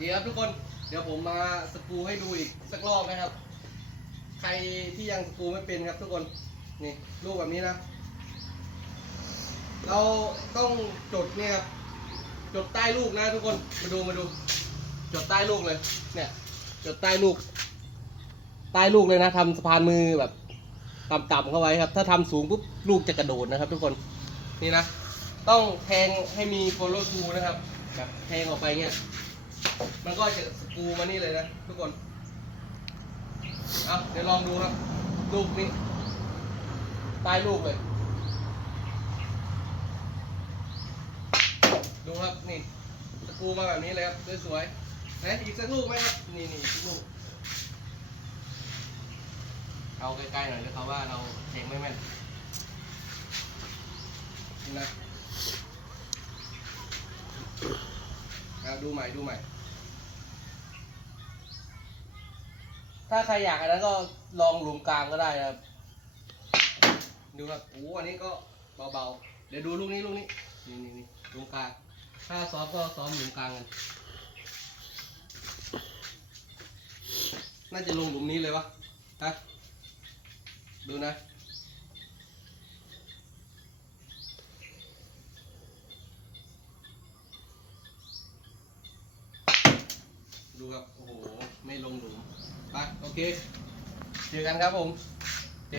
ดีครับทุกคน เดี๋ยวผมมาสกูให้ดูอีกสักรอบนะครับ ใครที่ยังสกูไม่เป็นครับทุกคน นี่ลูกแบบนี้นะ เราต้องจดเนี่ยครับ จดใต้ลูกนะทุกคน มาดูมาดู จดใต้ลูกเลย เนี่ย จดใต้ลูก ใต้ลูกเลยนะทำสะพานมือแบบต่ำๆเข้าไว้ครับ ถ้าทำสูงปุ๊บลูกจะกระโดดนะครับ ทุกคน นี่นะ ต้องแทงให้มีโฟล w ทูนะครับ แบบแทงออกไปเงี้ย มันก็จะสกูมานี่เลยนะทุกคนเอาเดี๋ยวลองดูครับ ลูกนี้ใต้ลูกเลย ดูครับนี่สกูมาแบบนี้เลยครับสวยๆไหนอีกสักลูกไหมครับ นี่นี่อีกลูกเอาใกล้ๆหน่อยนะครับว่าเราแทงไม่แม่นนี่นะดูใหม่ดูใหม่ ถ้าใครอยากอันนั้นก็ลองหลุมกลางก็ได้นะครับ ดูครับโอ้อันนี้ก็เบาๆ เดี๋ยวดูลูกนี้ลูกนี้ นี่นี่นี่หลุมกลาง ถ้าซ้อมก็ซ้อมหลุมกลางกัน น่าจะลงหลุมนี้เลยวะฮะดูนะ ดูครับ โอ้โห ไม่ลงหลุม ไปโอเค เจอกันครับผม